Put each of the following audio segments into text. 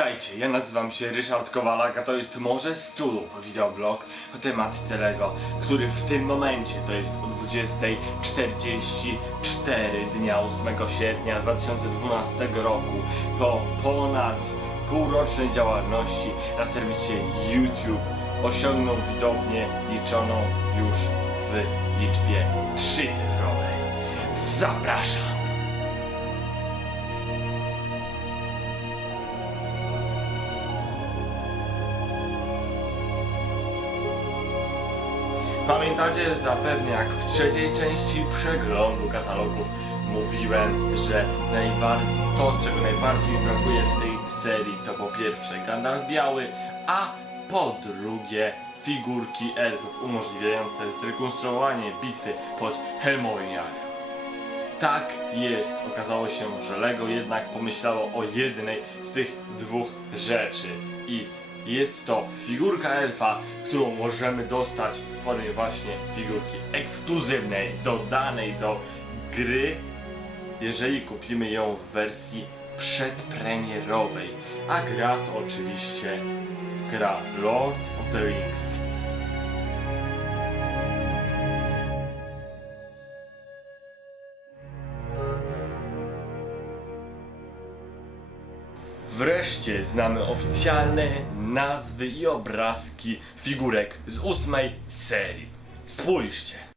Witajcie, ja nazywam się Ryszard Kowalak, a to jest Morze Stulów wideoblog o tematyce LEGO, który w tym momencie, to jest o 20.44 dnia 8 sierpnia 2012 roku, po ponad półrocznej działalności na serwisie YouTube osiągnął widownię liczoną już w liczbie trzycyfrowej. Zapraszam! Pamiętacie zapewne jak w trzeciej części przeglądu katalogów mówiłem, że najbardziej, to czego najbardziej brakuje w tej serii to po pierwsze Gandalf Biały, a po drugie figurki elfów umożliwiające zrekonstruowanie bitwy pod Helmoiriarem. Tak jest. Okazało się, że Lego jednak pomyślało o jednej z tych dwóch rzeczy. I jest to figurka elfa, którą możemy dostać w formie właśnie figurki ekskluzywnej, dodanej do gry, jeżeli kupimy ją w wersji przedpremierowej. A gra to oczywiście gra Lord of the Rings. Wreszcie znamy oficjalne nazwy i obrazki figurek z ósmej serii. Spójrzcie.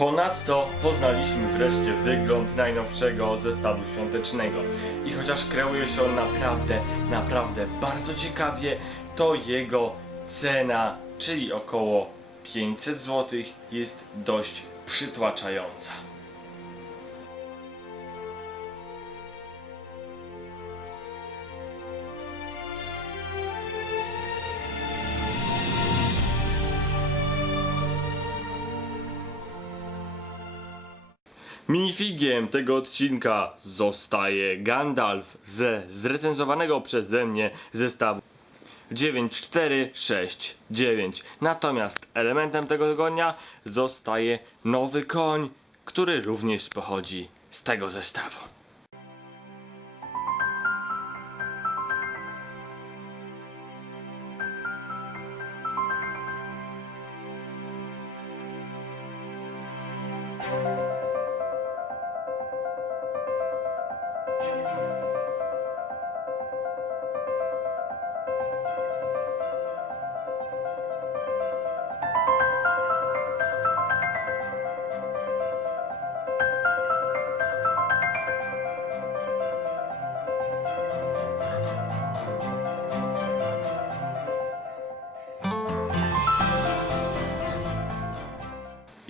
Ponadto poznaliśmy wreszcie wygląd najnowszego zestawu świątecznego. I chociaż kreuje się on naprawdę, naprawdę bardzo ciekawie, to jego cena, czyli około 500 zł, jest dość przytłaczająca. Minifigiem tego odcinka zostaje Gandalf ze zrecenzowanego przeze mnie zestawu 9469. Natomiast elementem tego tygodnia zostaje nowy koń, który również pochodzi z tego zestawu.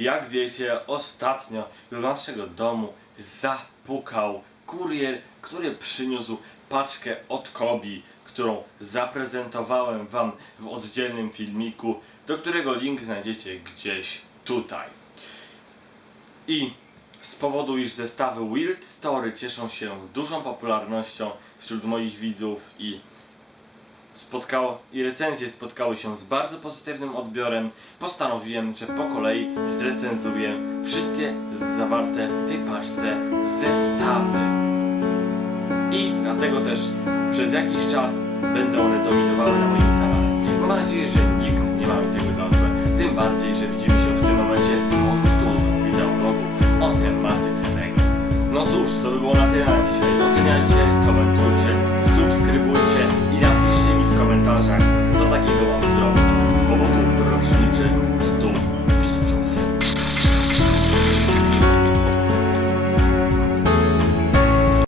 Jak wiecie, ostatnio do naszego domu zapukał kurier, który przyniósł paczkę od Kobi, którą zaprezentowałem Wam w oddzielnym filmiku, do którego link znajdziecie gdzieś tutaj. I z powodu, iż zestawy Weird Story cieszą się dużą popularnością wśród moich widzów i spotkało, i recenzje spotkały się z bardzo pozytywnym odbiorem, postanowiłem, że po kolei zrecenzuję wszystkie zawarte w tej paczce zestawy. I dlatego też przez jakiś czas będą one dominowały na moim kanale. Mam nadzieję, że nikt nie ma mi tego za złe. Tym bardziej, że widzimy się w tym momencie w morzu stulów wideoblogu o tematyce tego. No cóż, to by było na tyle na dzisiaj. Oceniajcie.